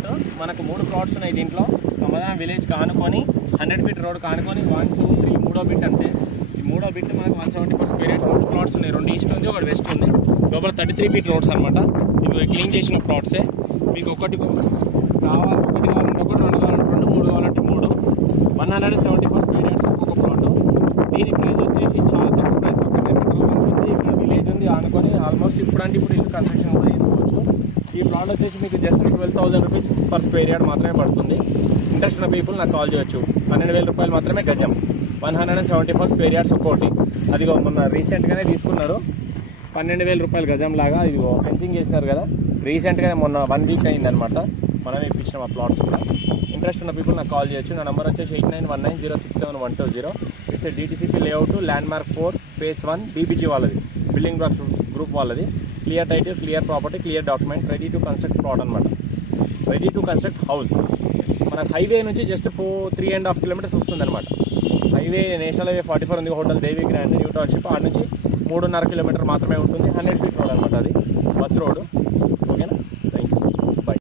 Plot మనకు 3 plots ఉన్నాయి దీంట్లో. కమదానం విలేజ్ కానుకొని 100 ఫీట్ రోడ్ కానుకొని 1, 2, 3 మూడో బిట్ అంతే. ఈ మూడో బిట్ మనకు 174 స్క్వేర్ యార్డ్స్ 3 ప్లాట్స్ ఉన్నాయి. 2 ఈస్ట్ ఉంది, 1 వెస్ట్ ఉంది. లోపల 33 ఫీట్ రోడ్స్ అనమాట. ఇవి క్లీన్ చేసిన ప్లాట్సే. మీకు ఒకటి కావాలంటే ఒకటి, 2 కావాలంటే 2, 3 కావాలంటే 3. 174 స్క్వేర్ యార్డ్స్ ఒక్కొక్క ప్లాట్. దీని ప్రైస్ వచ్చేసి చాలా తక్కువ ప్రైస్. ఇక్కడ విలేజ్ ఉంది ఆనుకొని ఆల్మోస్ట్ ఇప్పుడు ఇల్లు కన్స్ట్రక్షన్ కూడా చేసుకోవచ్చు. ఈ ప్లాట్ వచ్చేసి మీకు just 12,000 rupees per square yard మాత్రమే పడుతుంది. ఇంట్రెస్ట్ ఉన్న పీపుల్ నాకు కాల్ చేయొచ్చు. 12,000 రూపాయలు మాత్రమే గజం. 174 స్క్వేర్ యార్డ్స్ ఒక్కోటి. అదిగో మొన్న రీసెంట్గానే తీసుకున్నారు 12,000 రూపాయలు గజం లాగా. ఇదిగో ఫెన్సింగ్ చేసినారు కదా, రీసెంట్గానే మొన్న 1 వీక్ అయిందనమాట. మనమే ఇప్పించినాం ఆ ప్లాట్స్ కూడా. ఇంట్రెస్ట్ ఉన్న పీపుల్ నాకు కాల్ చేయొచ్చు. నా నెంబర్ వచ్చేసి 8919067120. It's DTCP layout, landmark 4 phase 1 BBG వాళ్ళది, బిల్డింగ్ బ్లాక్స్ గ్రూప్ వాళ్ళది. Clear title, clear property, clear document, ready to construct plot అనమాట. Ready to construct house. మనకు హైవే నుంచి జస్ట్ 3.5 కిలోమీటర్స్ వస్తుంది అనమాట. హైవే నేషనల్ హైవే 44 ఉంది, hotel Devi grand new township. ఆడ నుంచి 3.5 కిలోమీటర్ మాత్రమే ఉంటుంది. 100 ఫీట్ రోడ్ అనమాట, అది బస్ రోడ్. ఓకేనా, థ్యాంక్ యూ.